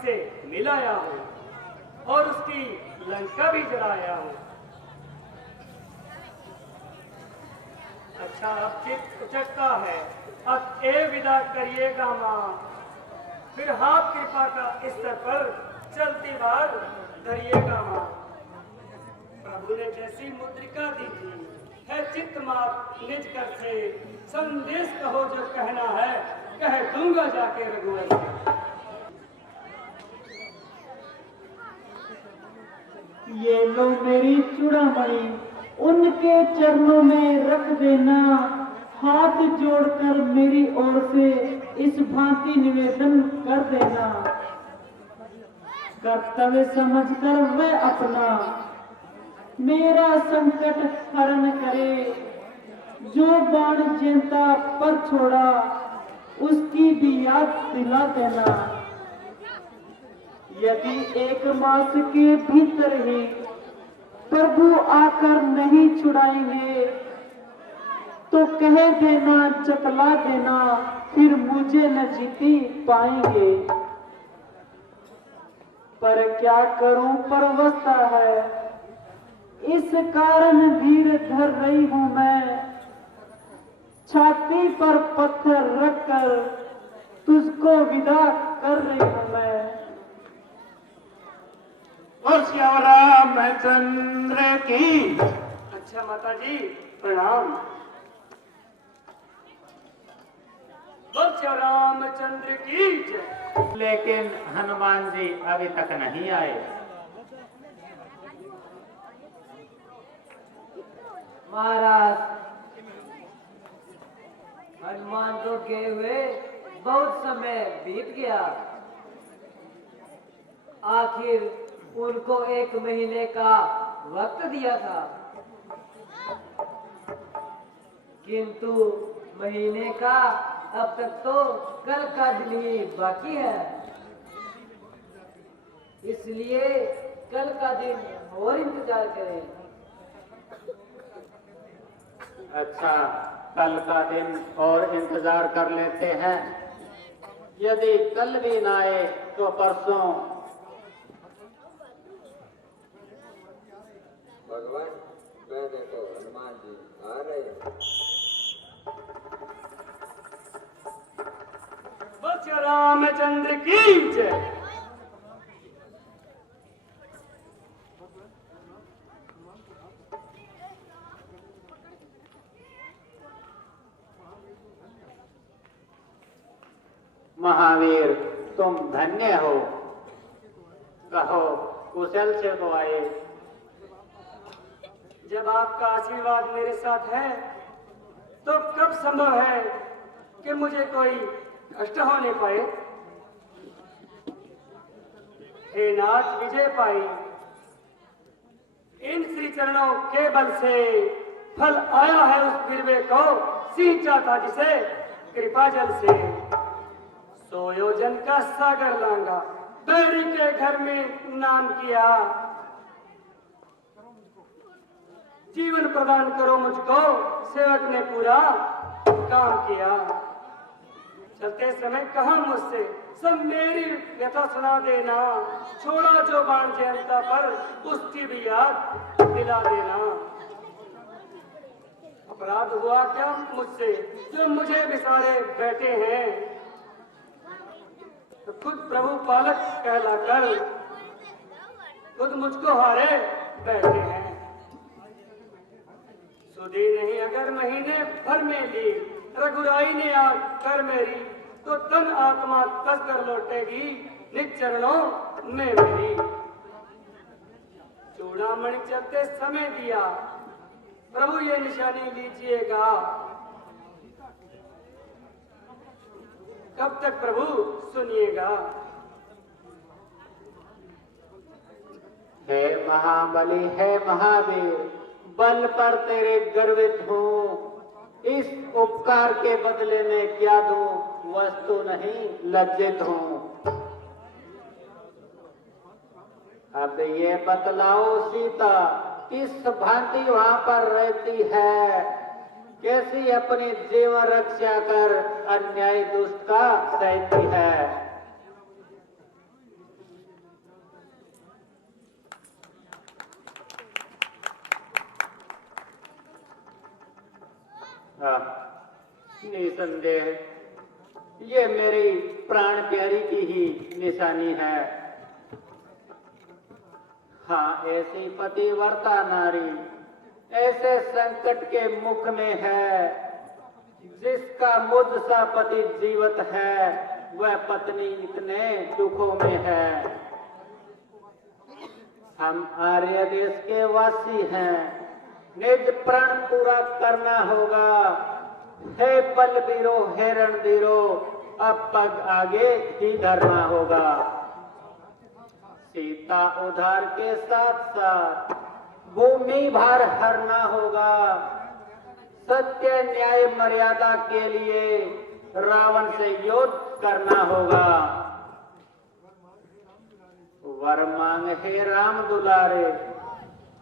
से मिलाया हूँ और उसकी लंका भी जलाया हूँ। अच्छा, अब चित्त उचकता है, अब ए विदा करिएगा माँ, फिर हाथ कृपा का स्तर पर चलती बार धरिएगा माँ। प्रभु ने जैसी मुद्रिका दी थी, है चित्त मात निज कर से, संदेश कहो जो कहना है, कह दूंगा जाके रघुवर से। ये लो मेरी चूड़ामणि, उनके चरणों में रख देना, हाथ जोड़कर मेरी ओर से इस भांति निवेदन कर देना। कर्तव्य समझकर वह अपना मेरा संकट हरण करे, जो बाण चिंता पर छोड़ा उसकी भी याद दिला देना। यदि 1 मास के भीतर ही प्रभु आकर नहीं छुड़ाएंगे तो कह देना, जतला देना, फिर मुझे न जीती पाएंगे। पर क्या करूं, परवस्था है, इस कारण धीर धर रही हूं मैं, छाती पर पत्थर रखकर तुझको विदा कर रही हूं मैं। और श्याम रामचंद्र की। अच्छा माता जी, प्रणाम। बोल श्री रामचंद्र की जय। लेकिन हनुमान जी अभी तक नहीं आए। महाराज, हनुमान तो गए हुए बहुत समय बीत गया। आखिर उनको 1 महीने का वक्त दिया था, किंतु महीने का अब तक तो कल का दिन ही बाकी है। इसलिए कल का दिन और इंतजार करें। अच्छा, कल का दिन और इंतजार कर लेते हैं। यदि कल भी ना आए तो परसों। भगवान, मैं देखो हनुमान जी आ रहे हैं। बोल श्री रामचंद्र की जय। महावीर, तुम धन्य हो। कहो, कुशल से तो आए। जब आपका आशीर्वाद मेरे साथ है तो कब संभव है कि मुझे कोई कष्ट होने पाए। हे नाथ विजय पाई, इन श्री चरणों के बल से फल आया है उस गिरवे को सींचा था जिसे कृपा जल से। सोयोजन का सागर लांगा बैरी के घर में नाम किया। जीवन प्रदान करो मुझको, सेवक ने पूरा काम किया। चलते समय कहा मुझसे सब मेरी व्यथा सुना देना, छोड़ा जो बाण जयंता पर उसकी भी याद दिला देना। अपराध हुआ क्या मुझसे जो मुझे बिसारे बैठे हैं, तो खुद प्रभु पालक कहलाकर खुद मुझको हारे बैठे हैं। सुधी नहीं अगर महीने भर में ली रघुराई ने आग कर मेरी, तो तन आत्मा कस कर लौटेगी निज चरणों में मेरी। चूड़ामणि चलते समय दिया प्रभु ये निशानी लीजिएगा। कब तक प्रभु सुनिएगा। हे महाबली, हे महावीर, बल पर तेरे गर्वित हूँ। इस उपकार के बदले में क्या दूं, वस्तु नहीं लज्जित हूँ। अब ये बतलाओ सीता, किस भांति वहां पर रहती है, कैसी अपनी जीवन रक्षा कर अन्याय दुष्ट का सहती है। हाँ, निसंदेह ये मेरी प्राण प्यारी की ही निशानी है। हाँ, ऐसी पतिव्रता नारी ऐसे संकट के मुख में है, जिसका मुझसा पति जीवित है, वह पत्नी इतने दुखों में है। हम आर्य देश के वासी हैं, निज प्राण पूरा करना होगा। हे बलबीरो, हे रणधीरो, अब पग आगे ही धरना होगा। सीता उद्धार के साथ साथ भूमि भार हरना होगा। सत्य न्याय मर्यादा के लिए रावण से युद्ध करना होगा। वर मांग हे राम दुलारे,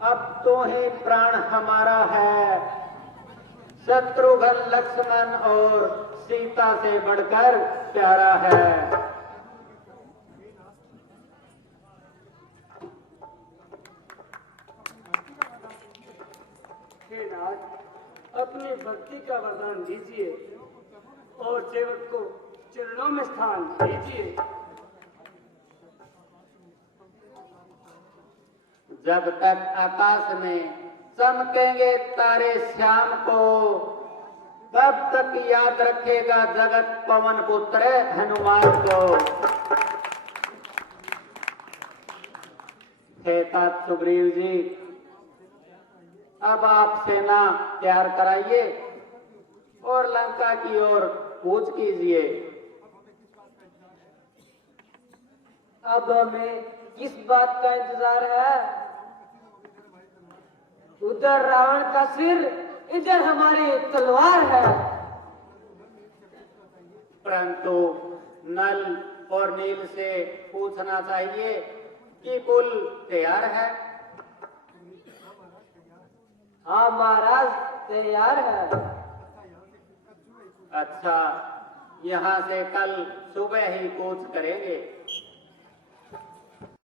अब तो ही प्राण हमारा है। शत्रुघ्न, लक्ष्मण और सीता से बढ़कर प्यारा है। हे नाथ, अपनी भक्ति का वरदान दीजिए और सेवक को चरणों में स्थान दीजिए। जब तक आकाश में चमकेंगे तारे श्याम को, तब तक याद रखेगा जगत पवन पुत्र हनुमान को। हे तात सुग्रीव जी, अब आप सेना तैयार कराइए और लंका की ओर कूच कीजिए। अब हमें किस बात का इंतजार है? उधर रावण का सिर, इधर हमारी तलवार है। परंतु नल और नील से पूछना चाहिए कि पुल तैयार है। हाँ महाराज, तैयार है। अच्छा, यहाँ से कल सुबह ही कूच करेंगे।